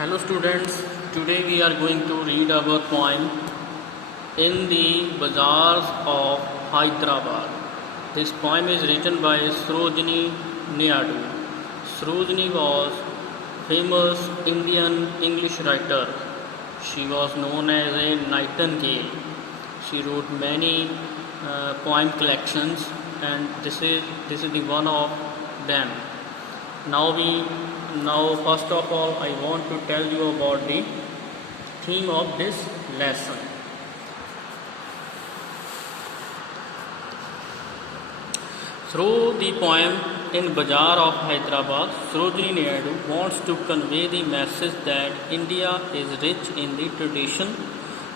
Hello students, today we are going to read our poem In the Bazaars of Hyderabad. This poem is written by Sarojini Naidu. Sarojini was famous Indian English writer. She was known as a nightingale. She wrote many poem collections and this is the one of them. Now first of all I want to tell you about the theme of this lesson. Through the poem In Bazaar of Hyderabad, Sarojini Naidu wants to convey the message that India is rich in the tradition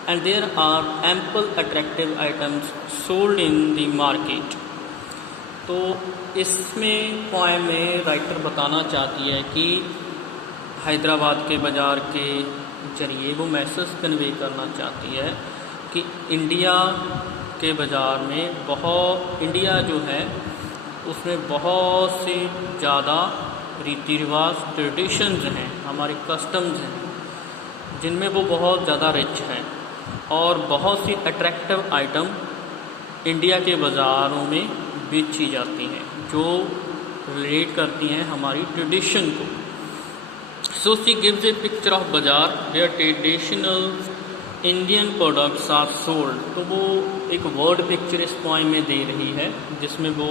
and there are ample attractive items sold in the market. तो इसमें poem में writer बताना चाहती है कि हैदराबाद के बाज़ार के जरिए वो मैसेज कन्वे करना चाहती है कि इंडिया के बाज़ार में इंडिया जो है उसमें बहुत सी ज़्यादा रीति रिवाज ट्रेडिशंस हैं, हमारे कस्टम्स हैं जिनमें वो बहुत ज़्यादा रिच हैं और बहुत सी अट्रैक्टिव आइटम इंडिया के बाज़ारों में बेची जाती हैं जो रिलेट करती हैं हमारी ट्रेडिशन को. So she gives a picture of bazaar where traditional Indian products are sold. तो वो एक वर्ड पिक्चर इस पोएम में दे रही है जिसमें वो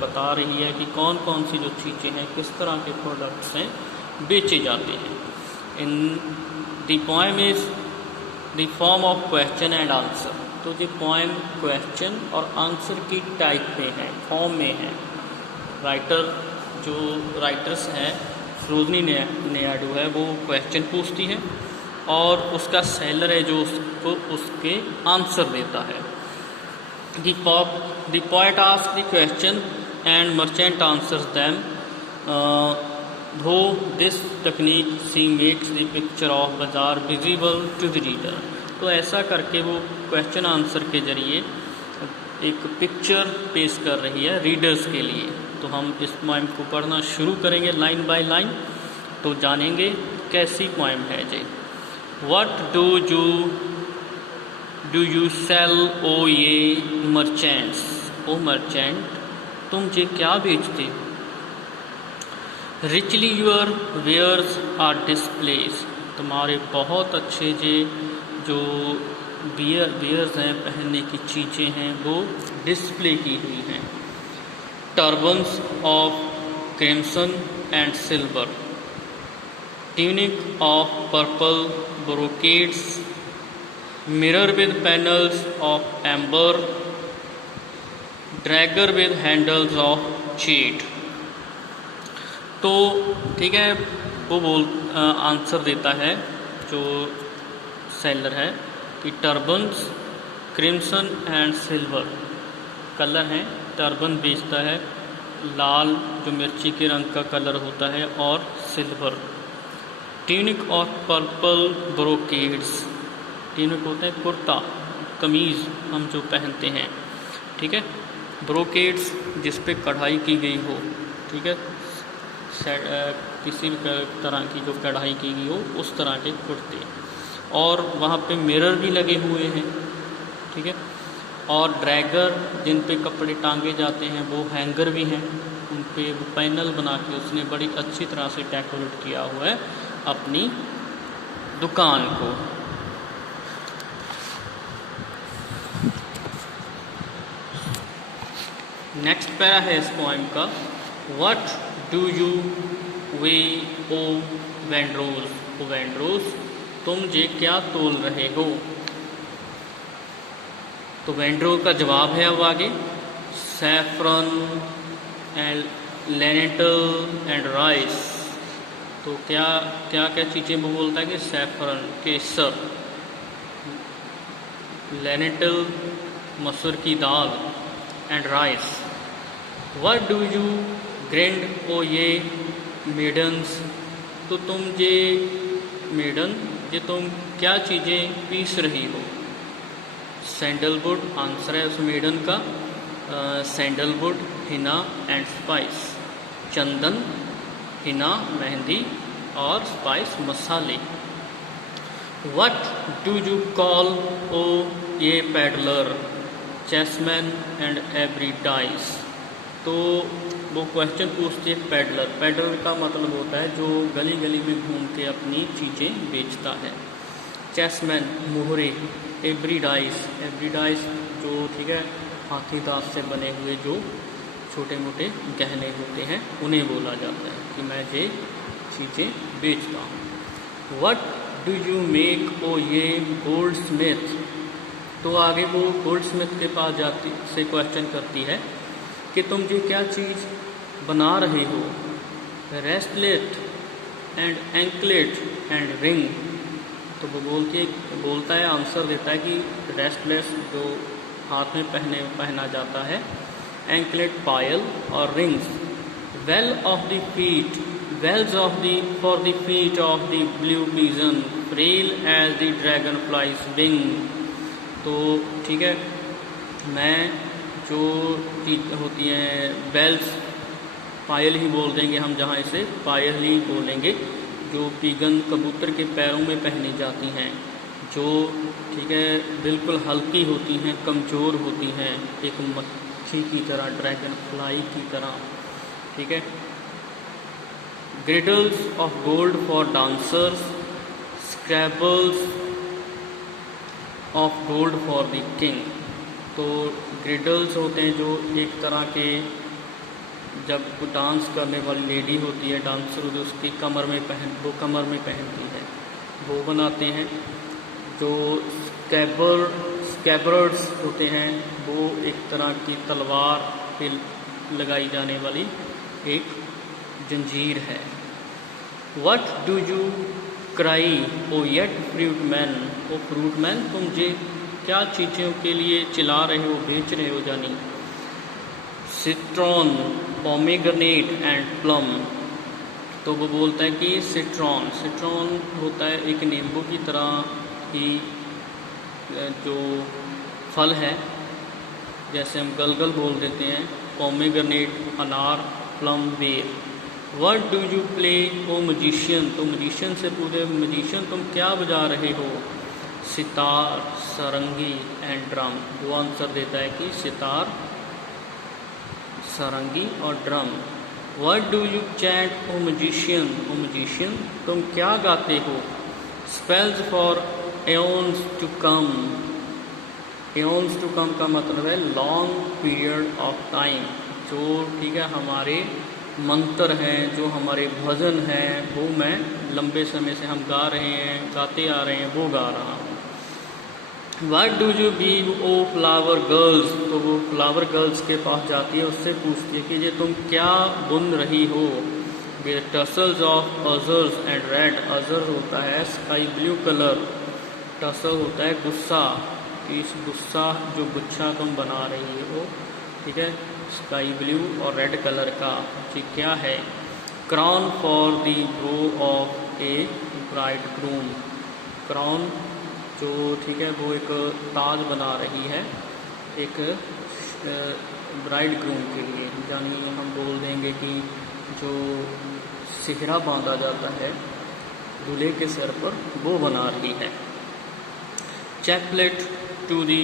बता रही है कि कौन कौन सी जो चीज़ें हैं, किस तरह के प्रोडक्ट्स हैं बेचे जाते हैं. In the poem is the form of question and answer. तो ये पोएम क्वेश्चन और आंसर की टाइप में है, फॉर्म में है. राइटर्स हैं सरोजनी नायडू है, वो क्वेश्चन पूछती है और उसका सेलर है जो उसको उसके आंसर देता है. The poet asks the question and merchant answers them. Though this technique she makes the picture of bazaar visible to the reader. तो ऐसा करके वो क्वेश्चन आंसर के जरिए एक पिक्चर पेश कर रही है रीडर्स के लिए. तो हम इस पोएम को पढ़ना शुरू करेंगे लाइन बाय लाइन, तो जानेंगे कैसी पोएम है जी. What do you sell ओ ये मर्चेंट्स. ओ मर्चेंट तुम जे क्या बेचते हो. Richly your wares are displayed. तुम्हारे बहुत अच्छे जो बियर्स हैं, पहनने की चीज़ें हैं, वो डिस्प्ले की हुई हैं. Turbans of crimson and silver. Tunic of purple brocades. Mirror with panels of amber. Dagger with handles of jade. तो वो आंसर देता है जो सेलर है कि turbans crimson and silver colour हैं. टर्बन बेचता है लाल जो मिर्ची के रंग का कलर होता है और सिल्वर. ट्यूनिक और पर्पल ब्रोकेड्स. ट्यूनिक होता है कुर्ता कमीज़ हम जो पहनते हैं, ब्रोकेड्स जिस पे कढ़ाई की गई हो, किसी भी तरह की जो कढ़ाई की गई हो उस तरह के कुर्ते. और वहाँ पे मिरर भी लगे हुए हैं, और ड्रैगर जिन पे कपड़े टांगे जाते हैं वो हैंगर भी हैं, उन पे पैनल बना के उसने बड़ी अच्छी तरह से डेकोरेट किया हुआ है अपनी दुकान को. नेक्स्ट पैरा है इस पोएम का. व्हाट डू यू वे ओ वेंड्रोज. ओ वेंड्रोज तुम जे क्या तोल रहे हो. तो वेंड्रो का जवाब है अब आगे. Saffron and lentil and rice. तो क्या चीज़ें वो बोलता है कि सैफरन केसर, लेनेटल मसूर की दाल and rice. What do you grind O ye maidens. तो तुम जे मेडन ये तुम क्या चीज़ें पीस रही हो. सैंडलवुड आंसर है उस मेडन का. Sandalwood, henna and spice. चंदन, हिना मेहंदी और स्पाइस मसाले। What do you call O ye pedlar चेसमैन and एवरीडाइज। तो वो क्वेश्चन पूछती है पैडलर। पैडलर का मतलब होता है जो गली गली में घूम के अपनी चीज़ें बेचता है। चेसमैन मोहरे, एवरीडाइज जो ठीक है हाथी दांत से बने हुए जो छोटे मोटे गहने होते हैं उन्हें बोला जाता है कि मैं ये चीज़ें बेचता हूँ। वट डू यू मेक ओ ये गोल्ड स्मिथ। तो आगे वो गोल्ड स्मिथ के पास जाती से क्वेश्चन करती है कि तुम ये क्या चीज़ बना रहे हो। रेस्टलेट एंड एंकलेट एंड रिंग। तो वो बोलता है, आंसर देता है कि रेस्टलेट जो हाथ में पहना जाता है, एंकलेट पायल और rings bells for the feet of the blue pigeon frail as the dragonfly's wing. तो ठीक है, मैं जो चीज होती हैं बेल्स, पायल ही बोल देंगे हम, जहाँ इसे पायल ही बोलेंगे, जो पिगन कबूतर के पैरों में पहनी जाती हैं, जो ठीक है बिल्कुल हल्की होती हैं, कमज़ोर होती हैं, एक मक्खी की तरह, ड्रैगन फ्लाई की तरह। ठीक है। Girdles of gold for dancers, scabbards of gold for the king. तो ग्रिडल्स होते हैं जो एक तरह के, जब डांस करने वाली लेडी होती है, डांसर जो उसकी कमर में पहनती है, वो बनाते हैं। जो स्कैबर्ड्स होते हैं वो एक तरह की तलवार पे लगाई जाने वाली एक जंजीर है। What do you cry O ye fruit man. O fruit man, तुम ये क्या चीज़ों के लिए चिल्ला रहे हो, बेच रहे हो जानी। Citron, pomegranate and plum. तो वो बोलता है कि सिट्रॉन होता है एक नींबू की तरह की जो फल है, जैसे हम गलगल बोल देते हैं। पोमेग्रेनेट अनार, प्लम बेर। What do you play O magician. तो मजिशियन से पूछे, मजिशियन तुम क्या बजा रहे हो। Sitar, sarangi and drum. वो आंसर देता है कि सितार, सारंगी और drum. What do you chant O magician. O magician तुम क्या गाते हो। Spells for aeons to come. Aeons to come का मतलब है लॉन्ग पीरियड ऑफ टाइम। जो ठीक है हमारे मंत्र हैं, जो हमारे भजन हैं, वो मैं लंबे समय से हम गाते आ रहे हैं, वो गा रहा हूँ। What do you weave o flower girls. तो वो फ्लावर गर्ल्स के पास जाती है, उससे पूछती है कि ये तुम क्या बुन रही हो। With tassels of azure and red. Azure होता है स्काई ब्लू कलर, टसल होता है गुस्सा। इस गुस्सा जो गुच्छा तुम बना रही हो, ठीक है, स्काई ब्लू और रेड कलर का, ये क्या है। Crown for the bro of A bride groom. Crown जो ठीक है वो एक ताज बना रही है एक ब्राइड ग्रूम के लिए, यानी हम बोल देंगे कि जो सिहरा बांधा जाता है दूल्हे के सर पर, वो बना रही है। Chaplet to the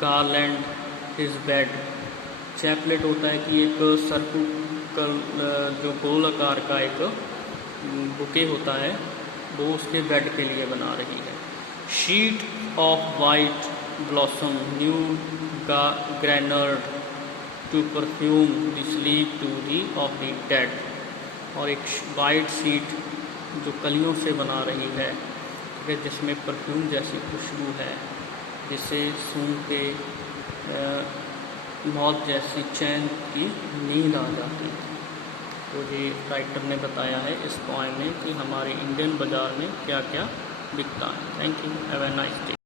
garland his bed. Chaplet होता है कि एक सर्कुलर जो गोल आकार का एक बुके होता है, वो उसके बेड के लिए बना रही है। Sheet of white blossom new garnered to perfume the sleep to the of the dead. और एक वाइट शीट जो कलियों से बना रही है, जिसमें परफ्यूम जैसी खुशबू है, जिससे सूंघ के मौत जैसी चैन की नींद आ जाती है। तो ये राइटर ने बताया है इस पोएम में कि हमारे इंडियन बाज़ार में क्या क्या बिकता है। Thank you, have a nice day.